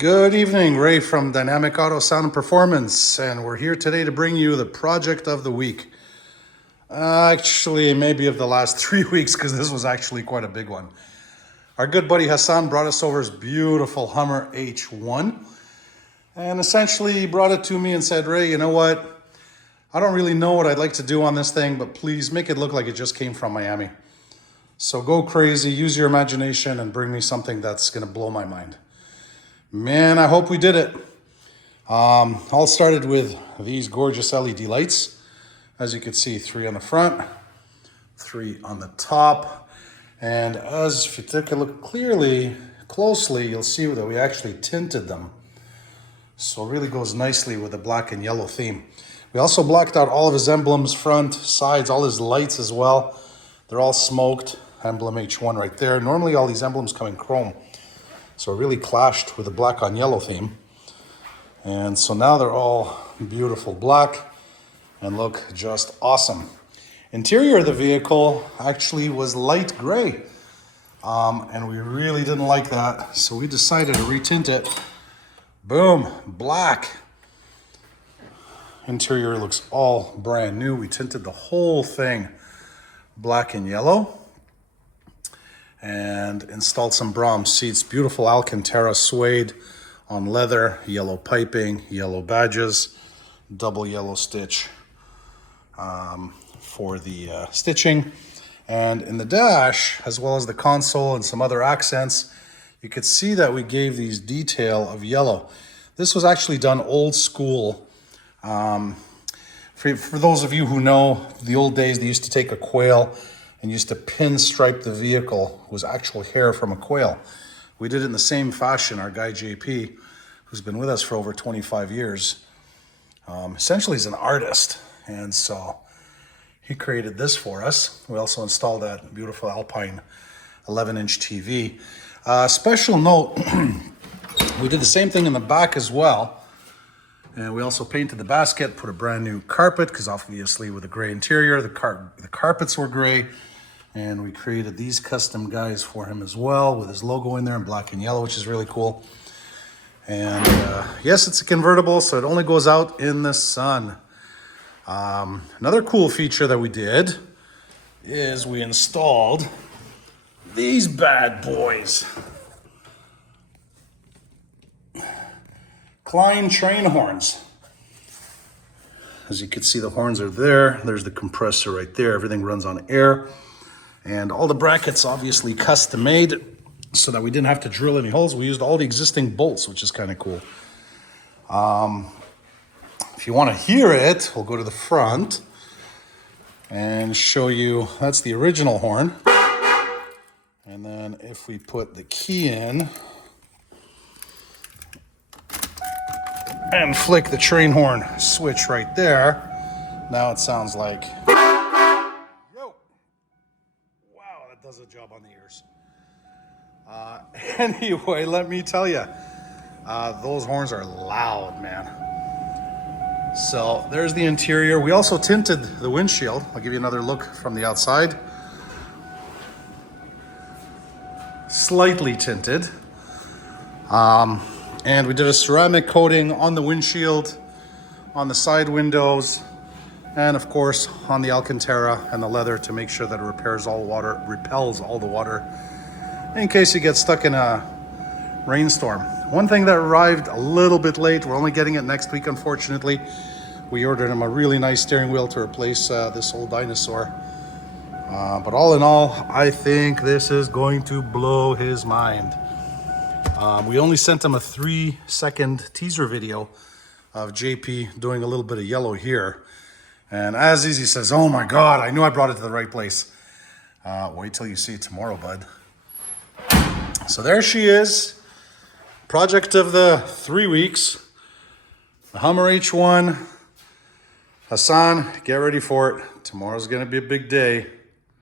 Good evening, Ray from Dynamic Auto Sound and Performance, and we're here today to bring you the project of the week. Actually, maybe of the last 3 weeks, because this was actually quite a big one. Our good buddy Hassan brought us over his beautiful Hummer H1, and essentially he brought it to me and said, Ray, you know what? I don't really know what I'd like to do on this thing, but please make it look like it just came from Miami. So go crazy, use your imagination, and bring me something that's going to blow my mind. Man, I hope we did it. All started with these gorgeous LED lights. As you can see, 3 on the front, 3 on the top. And as if you take a look closely, you'll see that we actually tinted them. So it really goes nicely with the black and yellow theme. We also blacked out all of his emblems, front, sides, all his lights as well. They're all smoked. Emblem H1 right there. Normally all these emblems come in chrome. So it really clashed with the black on yellow theme. And so now they're all beautiful black and look just awesome. Interior of the vehicle actually was light gray. And we really didn't like that. So we decided to retint it. Boom, black. Interior looks all brand new. We tinted the whole thing black and yellow. And installed some BRAUM seats, beautiful Alcantara suede on leather, yellow piping, yellow badges, double yellow stitch for the stitching. And in the dash, as well as the console and some other accents, you could see that we gave these detail of yellow. This was actually done old school. For those of you who know the old days, they used to take a quail and used to pinstripe the vehicle. It was actual hair from a quail. We did it in the same fashion. Our guy JP, who's been with us for over 25 years, essentially is an artist. And so he created this for us. We also installed that beautiful Alpine 11-inch TV. Special note, we did the same thing in the back as well. And we also painted the basket, put a brand new carpet, because obviously with a gray interior, the carpets were gray. And we created these custom guys for him as well, with his logo in there in black and yellow, which is really cool. And yes, it's a convertible, so it only goes out in the sun. Another cool feature that we did is we installed these bad boys. Klein train horns. As you can see, the horns are there. There's the compressor right there. Everything runs on air. And all the brackets obviously custom made so that we didn't have to drill any holes. We used all the existing bolts, which is kind of cool. If you want to hear it, we'll go to the front and show you. That's the original horn. And then if we put the key in and flick the train horn switch right there, now it sounds like, yo, wow, that does a job on the ears. Anyway, let me tell you, those horns are loud, man. So there's the interior. We also tinted the windshield. I'll give you another look from the outside. Slightly tinted. And we did a ceramic coating on the windshield, on the side windows, and of course on the Alcantara and the leather to make sure that it repels all the water in case you get stuck in a rainstorm. One thing that arrived a little bit late, we're only getting it next week unfortunately. We ordered him a really nice steering wheel to replace this old dinosaur. But all in all, I think this is going to blow his mind. We only sent him a 3-second teaser video of JP doing a little bit of yellow here. And as he says, oh my God, I knew I brought it to the right place. Wait till you see it tomorrow, bud. So there she is. Project of the 3 weeks. The Hummer H1. Hassan, get ready for it. Tomorrow's gonna be a big day.